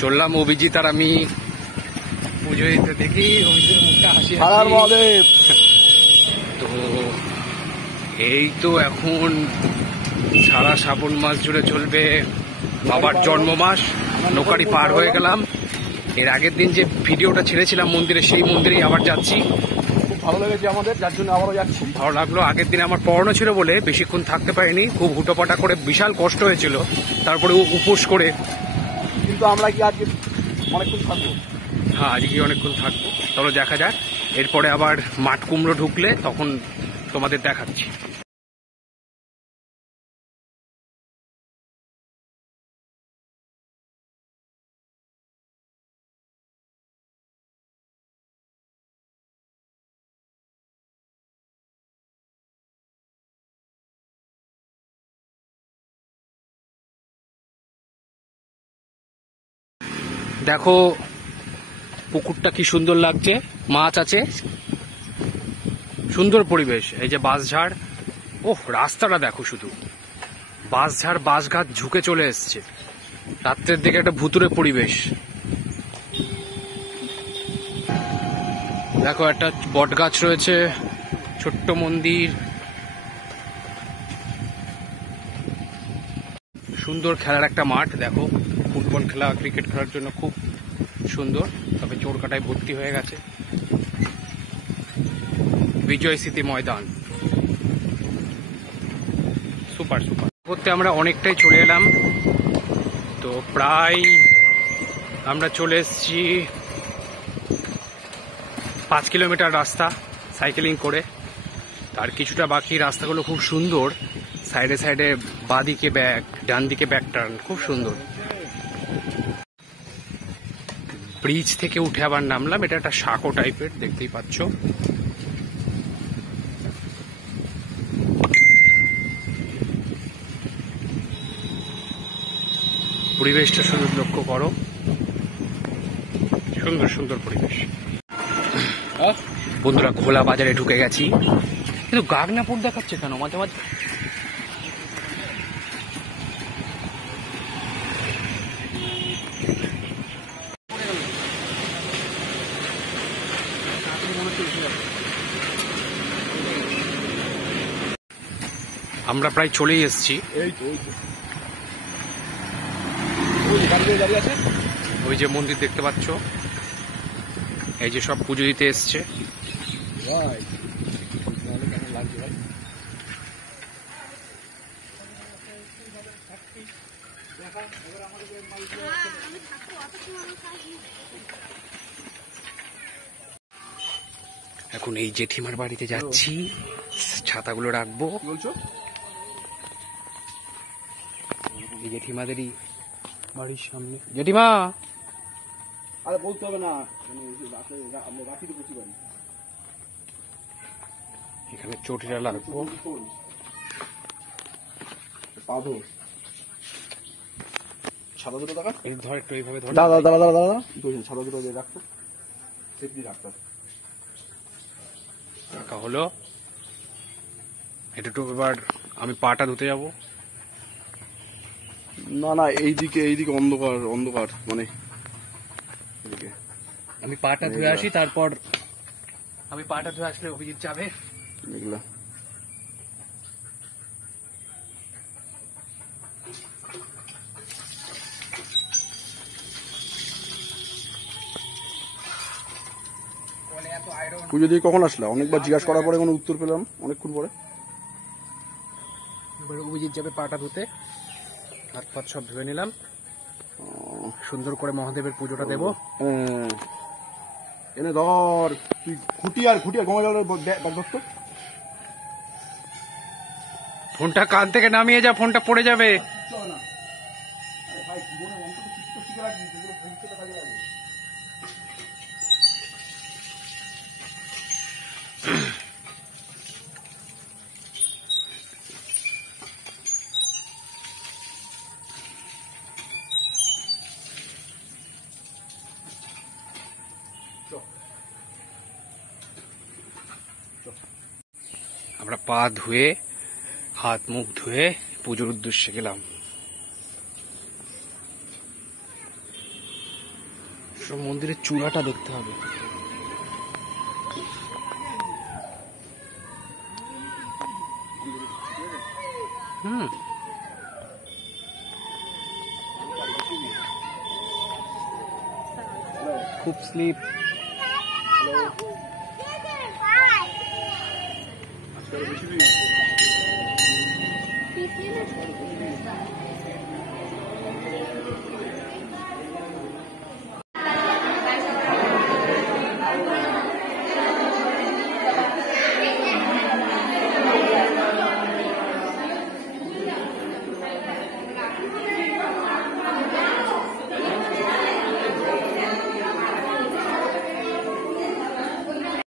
চললাম অভিজিৎ আর আমি পুজো দিতে, দেখি মুখটা হাসি। তো এই তো এখন সারা শ্রাবণ মাস জুড়ে চলবে বাবার জন্ম মাস। নৌকারি পার হয়ে গেলাম। এর আগের দিন যে ভিডিওটা ছেড়েছিলাম মন্দিরে, সেই মন্দিরেই আবার যাচ্ছি। খুব ভালো লেগেছে আমাদের, যার জন্য আবারও যাচ্ছি। ভালো লাগলো। আগের দিন আমার পড়ানো ছিল বলে বেশিক্ষণ থাকতে পারিনি, খুব হুটোপাটা করে বিশাল কষ্ট হয়েছিল। তারপরে উপোস করে, কিন্তু আমরা কি আজকে অনেকক্ষণ থাকবো? হ্যাঁ, আজকে অনেকক্ষণ থাকবো। চলো দেখা যাক। এরপরে আবার মাঠ কুমড়ো ঢুকলে তখন তোমাদের দেখাচ্ছি। দেখো পুকুরটা কি সুন্দর লাগছে, মাছ আছে, সুন্দর পরিবেশ। এই যে বাঁশঝাড়, ওহ রাস্তাটা দেখো শুধু, বাঁশঝাড় বাঁশঘাট ঝুঁকে চলে এসছে। রাত্রের দিকে একটা ভুতুরে পরিবেশ। দেখো একটা বট গাছ রয়েছে, ছোট্ট মন্দির, সুন্দর খেলার একটা মাঠ। দেখো ফুটবল খেলা, ক্রিকেট খেলার জন্য খুব সুন্দর, তবে চোর কাটায় ভর্তি হয়ে গেছে। বিজয় স্মৃতি ময়দান, সুপার সুপার। করতে আমরা অনেকটাই চলে এলাম, তো প্রায় আমরা চলে এসেছি 5 কিলোমিটার রাস্তা সাইকেলিং করে। আর কিছুটা বাকি। রাস্তাগুলো খুব সুন্দর, সাইডে সাইডে বাঁদিকে ব্যাক, ডান দিকে ব্যাক টার্ন, খুব সুন্দর। ব্রিজ থেকে উঠে আবার নামলাম। এটা একটা সাঁকো টাইপের, দেখতেই পাচ্ছ। পরিবেশটা শুধু লক্ষ্য করো, সুন্দর সুন্দর পরিবেশ। বন্ধুরা খোলা বাজারে ঢুকে গেছি, কিন্তু গাগনাপুর দেখাচ্ছে কেন মাঝে মাঝে? আমরা প্রায় চলেই এসেছি। ওই যে মন্দির দেখতে পাচ্ছ, এই যে সব পুজো দিতে এসছে। এখন এই জেঠিমার বাড়িতে যাচ্ছি, ছাতাগুলো রাখবো। এই জেঠিমাদেরই বাড়ির সামনে। জেঠিমা, আরে বলতে হবে না, এখানে চটিটা লাগবো। ছাতা দুটো দেখা, ধর একটু এইভাবে ধর। দাদা দাদা দাদা দাদা ছাতা দুটো দিয়ে রাখতো, রাখতো রাখা হলো। এটা তো এবার আমি পাটা ধুতে যাব। না না, এইদিকে অন্ধকার অন্ধকার, মানে এদিকে আমি পাটা ধুয়ে আসি, তারপর আমি পাটা ধুয়ে আসলে অভিজিৎ যাবে। এগুলা পুজো দিয়ে কখন আসলা? অনেকবার জিজ্ঞাসা করার পরে কোনো উত্তর পেলাম অনেকক্ষণ পরে। এবার অভিজিৎ যাবে পাটা ধুতে, হাত পাত সব ধুয়ে নিলাম, সুন্দর করে মহাদেবের পুজোটা দেব। এনে ধর তুই খুঁটি আর ধরত। ফোনটা কান থেকে নামিয়ে যা, ফোনটা পড়ে যাবে। আমরা পা ধুয়ে হাত মুখ ধুয়ে পুজোর উদ্দেশ্যে গেলাম। সব মন্দিরের চূড়াটা দেখতে হবে। খুব স্লিপ। আজকাল বেশি